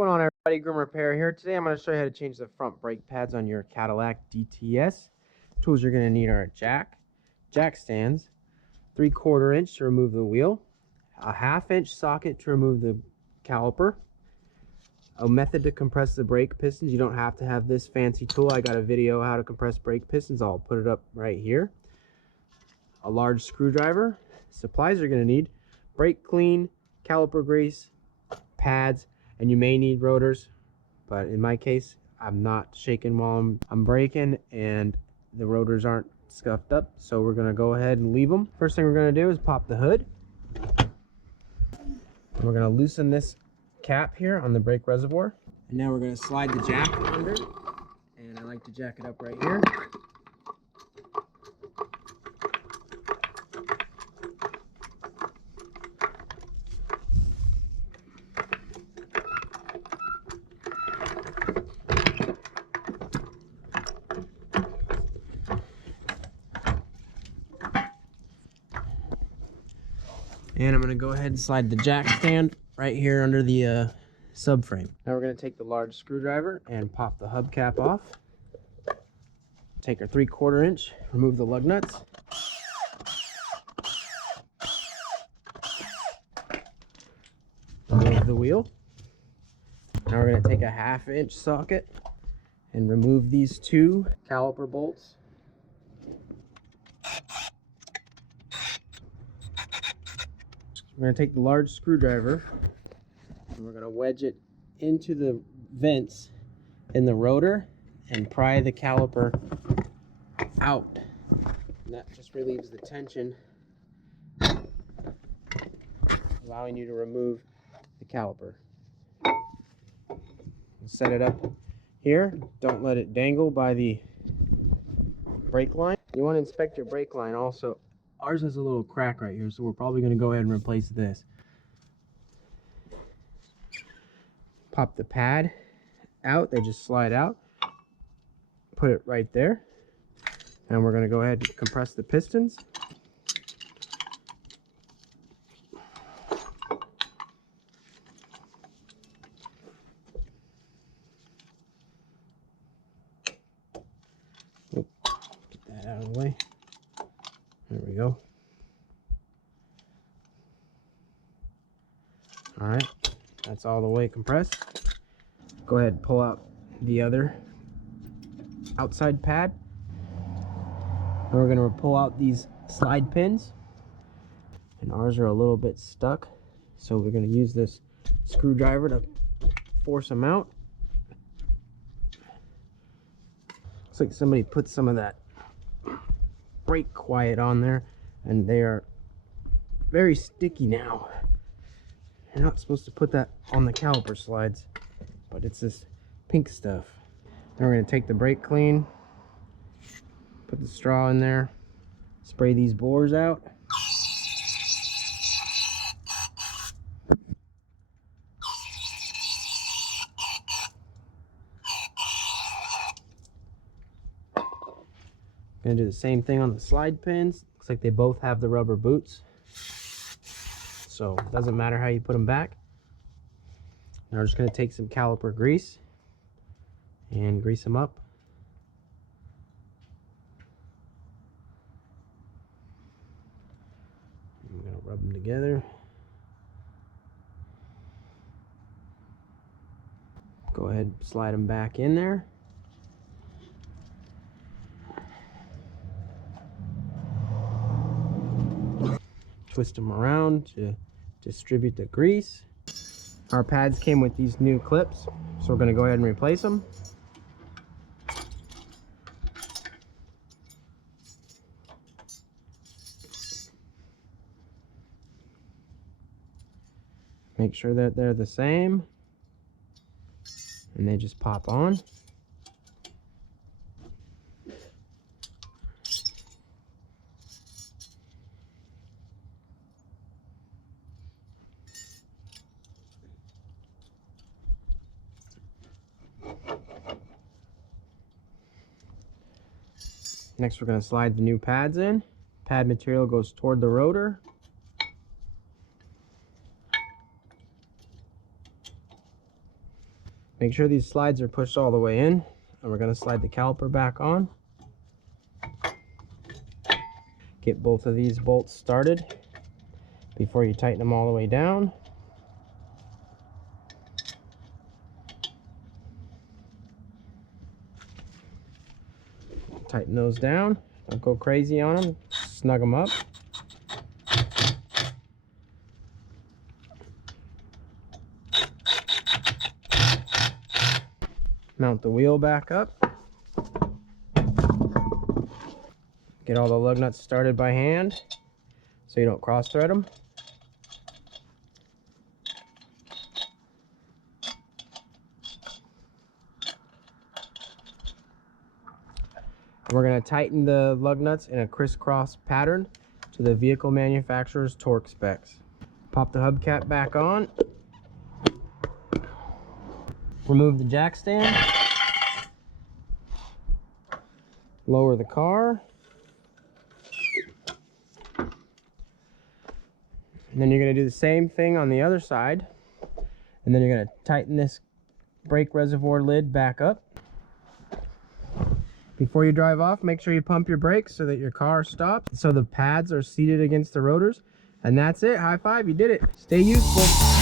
What's going on, everybody? Groom Repair here. Today I'm going to show you how to change the front brake pads on your Cadillac DTS. Tools you're going to need are a jack stands, 3/4 inch to remove the wheel, a 1/2 inch socket to remove the caliper, a method to compress the brake pistons. You don't have to have this fancy tool. I got a video how to compress brake pistons. I'll put it up right here. A large screwdriver. Supplies you're going to need: brake clean, caliper grease, pads, and you may need rotors, but in my case I'm not shaking while I'm braking and the rotors aren't scuffed up, so we're going to go ahead and leave them. First thing we're going to do is pop the hood, and we're going to loosen this cap here on the brake reservoir, and now we're going to slide the jack under, and I like to jack it up right here. And I'm going to go ahead and slide the jack stand right here under the subframe. Now we're going to take the large screwdriver and pop the hubcap off. Take our 3/4 inch, remove the lug nuts. Remove the wheel. Now we're going to take a 1/2 inch socket and remove these 2 caliper bolts. We're going to take the large screwdriver and we're going to wedge it into the vents in the rotor and pry the caliper out. And that just relieves the tension, allowing you to remove the caliper. Set it up here. Don't let it dangle by the brake line. You want to inspect your brake line also. Ours has a little crack right here, so we're probably going to go ahead and replace this. Pop the pad out. They just slide out. Put it right there. And we're going to go ahead and compress the pistons. Get that out of the way. There we go. All right, that's all the way compressed. Go ahead and pull out the other outside pad. And we're going to pull out these slide pins. And ours are a little bit stuck, so we're going to use this screwdriver to force them out. Looks like somebody put some of that brake quiet on there, and they are very sticky now. You're not supposed to put that on the caliper slides, but it's this pink stuff. Then we're going to take the brake clean, put the straw in there, spray these bores out. Gonna do the same thing on the slide pins. Looks like they both have the rubber boots, so it doesn't matter how you put them back. Now we're just gonna take some caliper grease and grease them up. I'm gonna rub them together. Go ahead and slide them back in there. Twist them around to distribute the grease. Our pads came with these new clips, so we're going to go ahead and replace them. Make sure that they're the same, and they just pop on. Next, we're going to slide the new pads in. Pad material goes toward the rotor. Make sure these slides are pushed all the way in, and we're going to slide the caliper back on. Get both of these bolts started before you tighten them all the way down. Tighten those down. Don't go crazy on them. Snug them up. Mount the wheel back up. Get all the lug nuts started by hand so you don't cross thread them. We're going to tighten the lug nuts in a crisscross pattern to the vehicle manufacturer's torque specs. Pop the hubcap back on. Remove the jack stand. Lower the car. And then you're going to do the same thing on the other side. And then you're going to tighten this brake reservoir lid back up. Before you drive off, make sure you pump your brakes so that your car stops, so the pads are seated against the rotors. And that's it. High five, you did it. Stay useful.